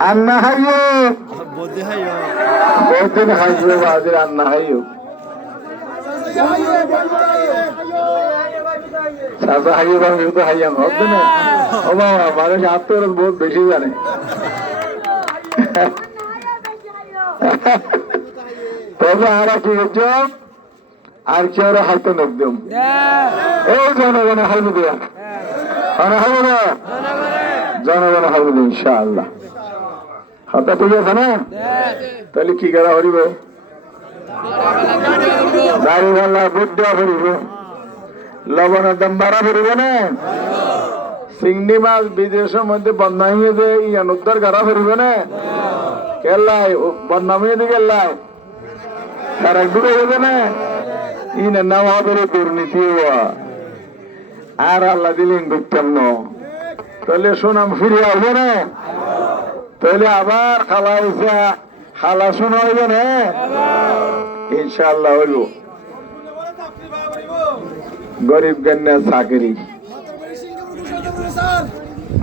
Anna hayo. Bodhi hayo. Bodhi na hayo badir Anna hayo. Sasa hayo bang itu hayo ngobde na. Oba মানুষ আত্মর বহুত বেশি জানে। তবে আমরা কি করছো? আর কি ওরা হাইতো নকদম। এই জনগণ হাইবো দেয়া। আর হাইবো না। জনগণ হাইবো দেয়া ইনশাআল্লাহ। হাতা ঠিক আছে না? তাহলে কি করা হরিব? দাড়িওয়ালা বুদ্ধা হরিব। লবণের দাম বাড়া হরিব না? চিংড়ি মাছ বিদেশের মধ্যে বন্যামিয়ে যে ইয়ান উদ্ধার করা হরিব না? কেল্লাই বন্যামিয়ে দিয়ে কেল্লাই তার এক ডুবে যাবে না? ইনা নাম হবে দুর্নীতি আর আল্লাহ দিলেন করতাম না তাহলে সুনাম ফিরে আসবে না তাহলে আবার খালা হয়েছে খালা শোনা হইবে না ইনশাআল্লাহ হইব গরিব কন্যা চাকরি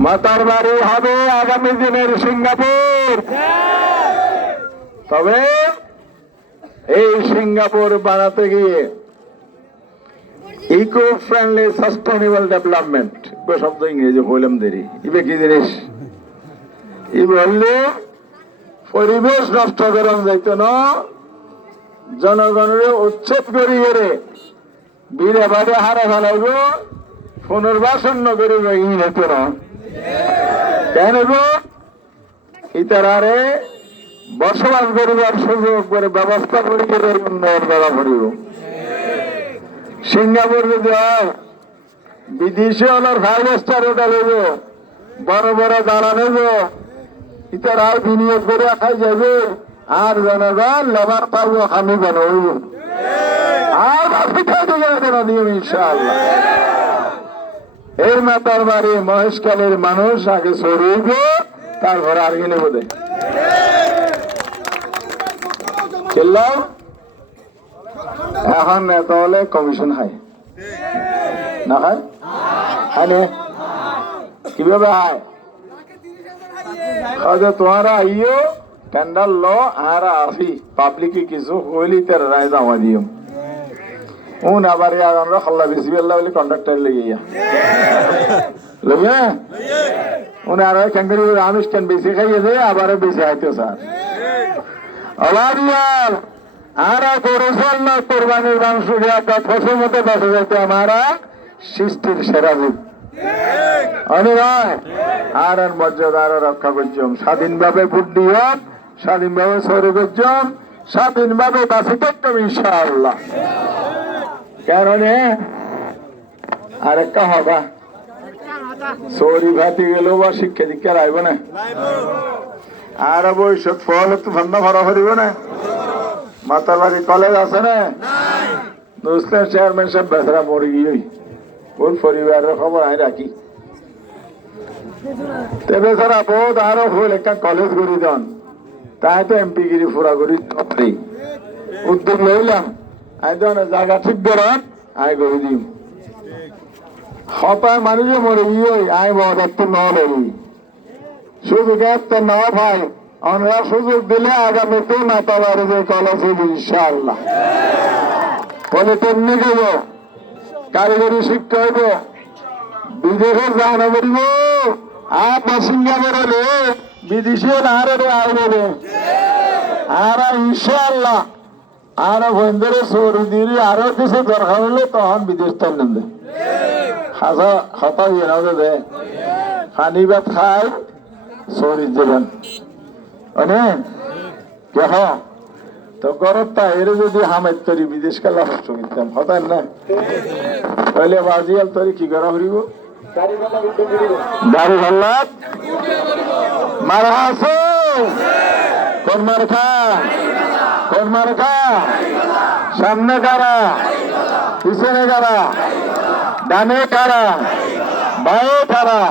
মাতার বাড়ি হবে আগামী দিনের সিঙ্গাপুর তবে এই সিঙ্গাপুর বানাতে গিয়ে ইকো ফ্রেন্ডলি সাস্টেনেবল ডেভেলপমেন্ট শব্দ ইংরেজি বললাম দেরি ইবে কি জিনিস ই বললে পরিবেশ নষ্ট করা যাইতো না জনগণের উচ্ছেদ করিয়ে বিড়ে বাড়ে হারা ফেলাইব পুনর্বাসন করিব ই হতো না কেন গো ইতারারে বসবাস করিবার সুযোগ করে ব্যবস্থা করি উন্নয়ন করা করিব সিঙ্গাপুর যদি বিদেশি হলার 5 স্টার হোটেল হইব বড় বড় দাঁড়া নেব ইতার আর বিনিয়োগ করে খাই যাবে আর জনগণ লেবার পাবো আমি বানাইব আর দিও ইনশাআল্লাহ এই মাতার বাড়ি মহেশকালের মানুষ আগে সরিব তারপর আর কিনে বোধে চিল্লাও এখন তাহলে কমিশন হয় না হয় হ্যাঁ কিভাবে হয় তোমারা আইও টেন্ডার ল আর আসি পাবলিকে কিছু হইলি তার রায় জমা দিও উন আবার আমরা খাল্লা বেশি বেলা বলে কন্ডাক্টর লেগে লইয়া উনি আর ক্যাঙ্গারি আনুষ কেন বেশি খাইয়েছে আবার বেশি আইতো স্যার আলাদিয়াল আরা গরুসল না কোরবানির মাংস ফসল মতো বসে যাইতে আমারা সৃষ্টির সেরা যুগ অনিবার্য আর মর্যাদা রক্ষা করছম স্বাধীনভাবে ভোট দিয়ম স্বাধীনভাবে সরে করছম স্বাধীনভাবে বাঁচি থাকতাম ইনশাআল্লাহ কারণে আরেকটা হবা সরি ভাতি গেলেও বা শিক্ষা দীক্ষা রাইব না আর বৈশাখ ফল তো ঠান্ডা ভরা ভরিব না মাতার বাড়ি কলেজ আছে না নুসলেন চেয়ারম্যান সাহেব বেচারা মরে গিয়ে ওর পরিবারের খবর আমি রাখি বেচারা বহুত আরো হল একটা কলেজ করি দেন তাই তো এমপি গিরি ফুরা করি উদ্যোগ লইলাম আমি তো জায়গা ঠিক ধরান আমি করে দিম হতায় মানুষে মরে গিয়ে আমি বড় একটু ন লই সুযোগ একটা নেওয়া ভাই আমরা সুযোগ দিলে আগামীতে মাতা বাড়ি যে কলেজ ইনশাআল্লাহ পলিটেকনিক হইব কারিগরি শিক্ষা হইব বিদেশে যাওয়া করিব আর সিঙ্গাপুর হলে বিদেশি আরে আইবে আর ইনশাআল্লাহ আর বন্ধুরে সৌরি দিদি আরো কিছু দরকার হলে তখন বিদেশ তার নেবে হাজা হতা ইয়ে না দে পানি ভাত খাই সৌরি দেবেন অনেক কেহ তো গরতটা এর যদি হামের তরি বিদেশ কালা হস্ত কিনতাম হতান না তাহলে বাজিয়াল তরি কি করা হরিব দাড়ি ভাল্লাত মারা আছে কোন মার্কা কোন মার্কা সামনে কারা পিছনে কারা ডানে কারা বায়ে কারা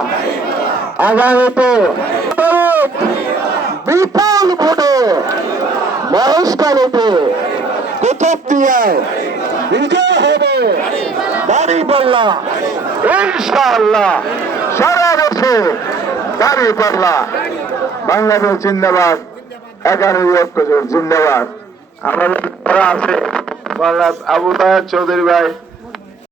আগামীতে বিপুল ভোটে মহেশকালীতে কুতুব দিয়ে বিজয় হবে বাড়ি বললাম ইনশাআল্লাহ সারা দেশে দাঁড়িয়ে পাল্লা বাংলাদেশ জিন্দাবাদ, 11 ঐক্য জিন্দাবাদ। আমাদের আছে আবু তাহের চৌধুরী ভাই।